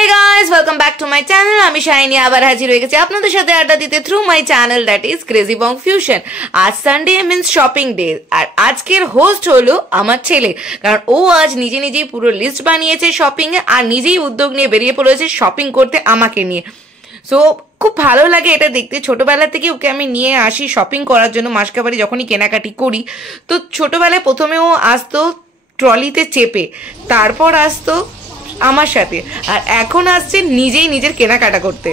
Hey guys, welcome back to my channel. আমি shiny আবার হাজির হয়ে গেছি আপনাদের সাথে আড্ডা দিতে through my channel that is crazy Bong fusion. আজ সানডে মিন্স শপিং ডে আর আজকের হোস্ট হলো আমার ছেলে, কারণ ও আজ নিজে নিজেই পুরো লিস্ট বানিয়েছে শপিং এ আর নিজেই উদ্যোগ নিয়ে বেরিয়ে পড়েছে শপিং করতে আমাকে নিয়ে। সো খুব ভালো লাগে এটা দেখতে। ছোটবেলা থেকে ওকে আমি নিয়ে আসি শপিং করার জন্য মাসকাবারি যখনই কেনাকাটি করি। তো ছোটবেলায় প্রথমে ও আসতো ট্রলিতে চেপে, তারপর আসতো আমার সাথে, আর এখন আসছে নিজেই নিজের কেনাকাটা করতে।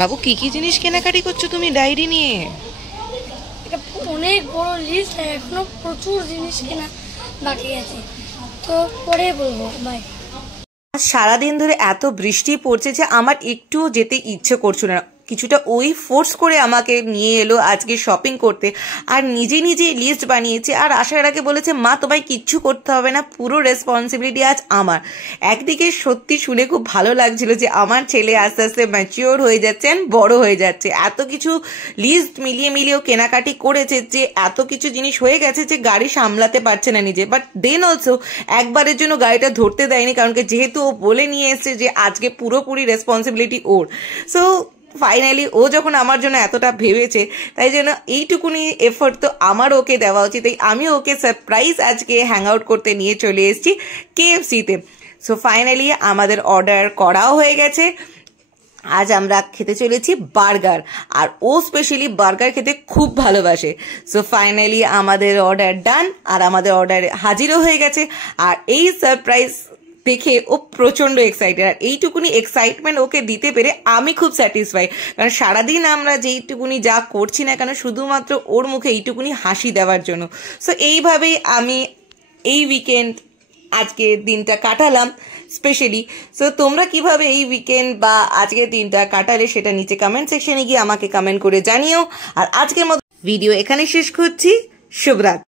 বাবু কি কি জিনিস কেনাকাটি করছো তুমি ডায়েরি নিয়ে? এটা অনেক বড় লিস্ট, এখনো প্রচুর জিনিস কেনা বাকি আছে, তো পরে বলবো। বাই। সারাদিন ধরে এত বৃষ্টি পড়ছে যে আমার একটুও যেতে ইচ্ছে করছে না। কিছুটা ওই ফোর্স করে আমাকে নিয়ে এলো আজকে শপিং করতে, আর নিজে নিজে লিস্ট বানিয়েছে। আর আসার আগে বলেছে, মা তোমায় কিচ্ছু করতে হবে না, পুরো রেসপন্সিবিলিটি আজ আমার। একদিকে সত্যি শুনে খুব ভালো লাগছিল যে আমার ছেলে আস্তে আস্তে ম্যাচিওর হয়ে যাচ্ছেন, বড় হয়ে যাচ্ছে। এত কিছু লিস্ট মিলিয়ে মিলিয়েও কেনাকাটি করেছে যে এত কিছু জিনিস হয়ে গেছে যে গাড়ি সামলাতে পারছে না নিজে। বাট দেন অলসো একবারের জন্য গাড়িটা ধরতে দেয়নি, কারণ কি যেহেতু ও বলে নিয়ে এসছে যে আজকে পুরোপুরি রেসপন্সিবিলিটি ওর। সো ফাইনালি ও যখন আমার জন্য এতটা ভেবেছে, তাই জন্য এইটুকুনি এফোর্ট তো আমার ওকে দেওয়া উচিত। তাই আমি ওকে সারপ্রাইজ আজকে হ্যাং আউট করতে নিয়ে চলে এসেছি KFC-তে। সো ফাইনালি আমাদের অর্ডার করাও হয়ে গেছে। আজ আমরা খেতে চলেছি বার্গার, আর ও স্পেশালি বার্গার খেতে খুব ভালোবাসে। সো ফাইনালি আমাদের অর্ডার ডান, আর আমাদের অর্ডার হাজিরও হয়ে গেছে। আর এই সারপ্রাইজ দেখে ও প্রচন্ড এক্সাইটেড, আর এইটুকুনি এক্সাইটমেন্ট ওকে দিতে পেরে আমি খুব স্যাটিসফাই। কারণ সারাদিন আমরা যেইটুকুনি যা করছি না কেন, শুধুমাত্র ওর মুখে এইটুকুনি হাসি দেওয়ার জন্য। সো এইভাবেই আমি এই উইকেন্ড আজকে দিনটা কাটালাম স্পেশালি। সো তোমরা কিভাবে এই উইকেন্ড বা আজকের দিনটা কাটালে সেটা নিচে কমেন্ট সেকশনে গিয়ে আমাকে কমেন্ট করে জানিও। আর আজকের মতো ভিডিও এখানে শেষ করছি। শুভরাত্রি।